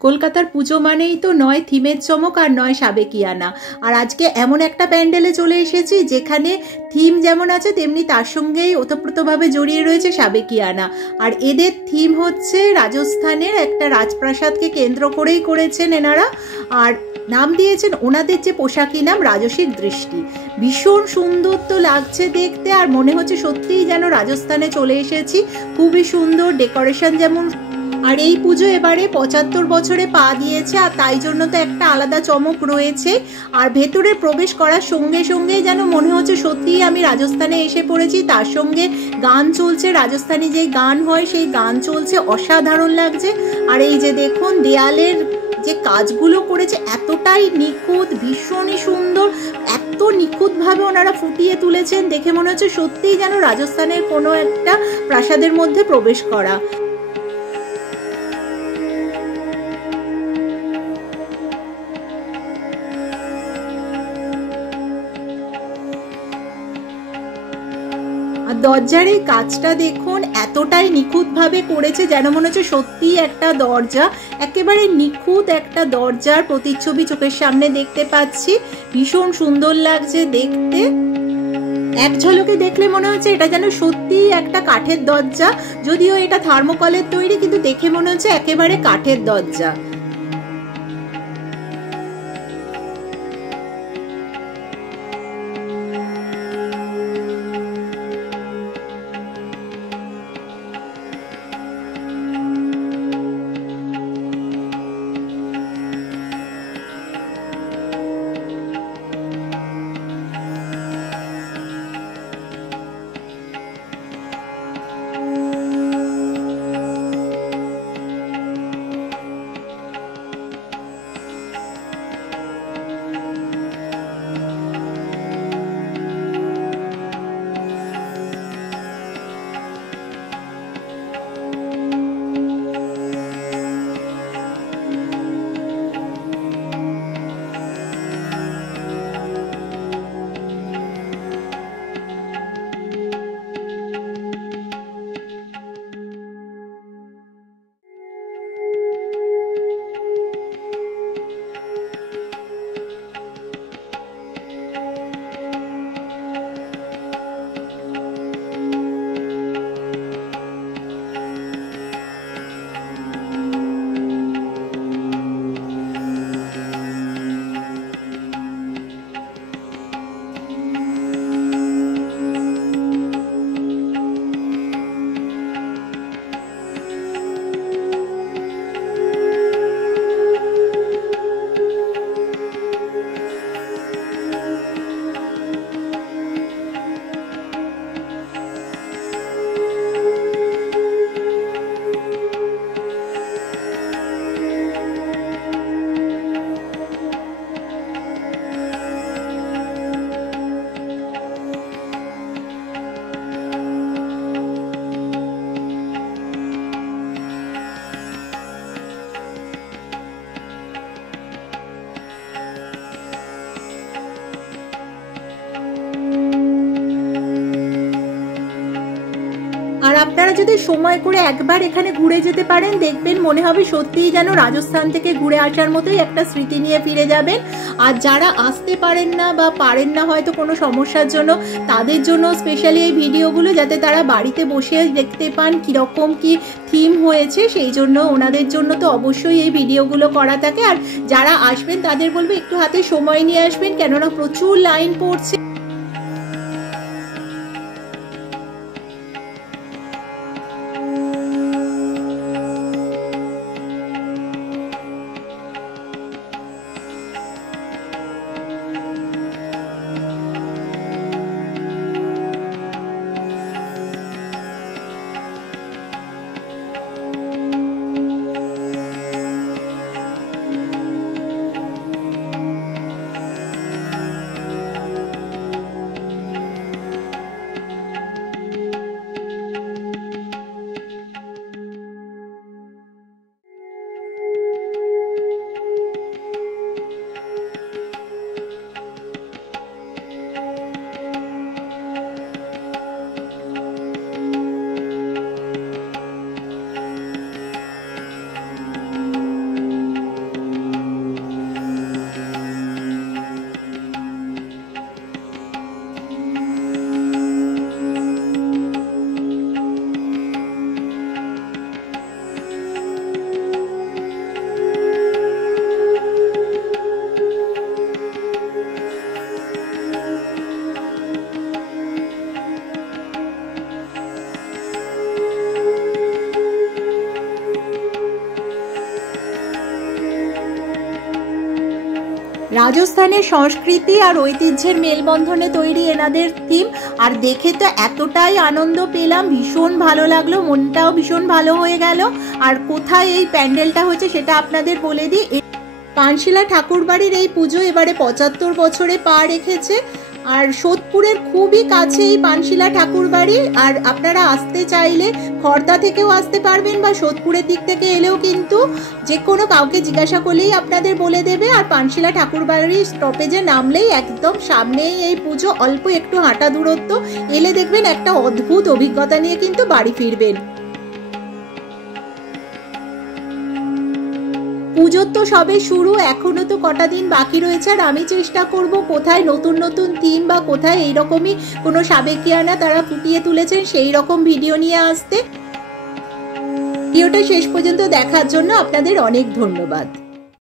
কলকাতার পুজো মানেই তো নয় থিমের চমক আর নয় সাবেকিয়ানা। আর আজকে এমন একটা প্যান্ডেলে চলে এসেছি যেখানে থিম যেমন আছে তেমনি তার সঙ্গেই ওতপ্রোতভাবে জড়িয়ে রয়েছে সাবেকিয়ানা। আর এদের থিম হচ্ছে রাজস্থানের একটা রাজপ্রাসাদকে কেন্দ্র করেই করেছেন এনারা। আর নাম দিয়েছেন ওনাদের যে পোশাকি নাম রাজসিক দৃষ্টি। ভীষণ সুন্দর তো লাগছে দেখতে, আর মনে হচ্ছে সত্যিই যেন রাজস্থানে চলে এসেছি। খুবই সুন্দর ডেকোরেশন যেমন। আর এই পুজো এবারে 75 বছরে পা দিয়েছে, আর তাই জন্য তো একটা আলাদা চমক রয়েছে। আর ভেতরে প্রবেশ করার সঙ্গে সঙ্গেই যেন মনে হচ্ছে সত্যিই আমি রাজস্থানে এসে পড়েছি। তার সঙ্গে গান চলছে, রাজস্থানী যে গান হয় সেই গান চলছে, অসাধারণ লাগছে। আর এই যে দেখুন দেয়ালের যে কাজগুলো করেছে এতটাই নিখুঁত, ভীষণই সুন্দর, এত নিখুঁতভাবে ওনারা ফুটিয়ে তুলেছেন, দেখে মনে হচ্ছে সত্যিই যেন রাজস্থানের কোনো একটা প্রাসাদের মধ্যে প্রবেশ করা। আর দরজার এই কাজটা দেখুন এতটাই নিখুঁতভাবে করেছে যেন মনে হচ্ছে সত্যিই একটা দরজা, একেবারে নিখুঁত একটা দরজার প্রতিচ্ছবি চোখের সামনে দেখতে পাচ্ছি। ভীষণ সুন্দর লাগছে দেখতে। এক ঝলকে দেখলে মনে হচ্ছে এটা যেন সত্যিই একটা কাঠের দরজা, যদিও এটা থার্মোকলের তৈরি, কিন্তু দেখে মনে হচ্ছে একেবারে কাঠের দরজা। আর আপনারা যদি সময় করে একবার এখানে ঘুরে যেতে পারেন দেখবেন মনে হবে সত্যিই যেন রাজস্থান থেকে ঘুরে আসার মতোই একটা স্মৃতি নিয়ে ফিরে যাবেন। আর যারা আসতে পারেন না বা পারেন না হয়তো কোনো সমস্যার জন্য, তাদের জন্য স্পেশালি এই ভিডিওগুলো, যাতে তারা বাড়িতে বসে দেখতে পান কীরকম কি থিম হয়েছে, সেই জন্য ওনাদের জন্য তো অবশ্যই এই ভিডিওগুলো করা থাকে। আর যারা আসবেন তাদের বলবো একটু হাতে সময় নিয়ে আসবেন, কেননা প্রচুর লাইন পড়ছে। রাজস্থানের সংস্কৃতি আর ঐতিহ্যের মেলবন্ধনে তৈরি এনাদের থিম। আর দেখে তো এতটাই আনন্দ পেলাম, ভীষণ ভালো লাগলো, মনটাও ভীষণ ভালো হয়ে গেল। আর কোথায় এই প্যান্ডেলটা হচ্ছে সেটা আপনাদের বলে দিই। পানশিলা ঠাকুরবাড়ির এই পুজো এবারে 75 বছরে পা রেখেছে। আর সোদপুরের খুবই কাছে এই পানশিলা ঠাকুরবাড়ি। আর আপনারা আসতে চাইলে খড়দা থেকেও আসতে পারবেন, বা সোদপুরের দিক থেকে এলেও কিন্তু যে কোনো কাউকে জিজ্ঞাসা করলেই আপনাদের বলে দেবে। আর পানশিলা ঠাকুরবাড়ির স্টপেজে নামলেই একদম সামনেই এই পুজো, অল্প একটু হাঁটা দূরত্ব। এলে দেখবেন একটা অদ্ভুত অভিজ্ঞতা নিয়ে কিন্তু বাড়ি ফিরবেন। পুজোর তো সবে শুরু, এখনো তো কটা দিন বাকি রয়েছে। আর আমি চেষ্টা করব কোথায় নতুন নতুন থিম বা কোথায় এইরকমই কোনো সাবেকিয়ানা তারা ফুটিয়ে তুলেছেন সেই রকম ভিডিও নিয়ে আসতে। ভিডিওটা শেষ পর্যন্ত দেখার জন্য আপনাদের অনেক ধন্যবাদ।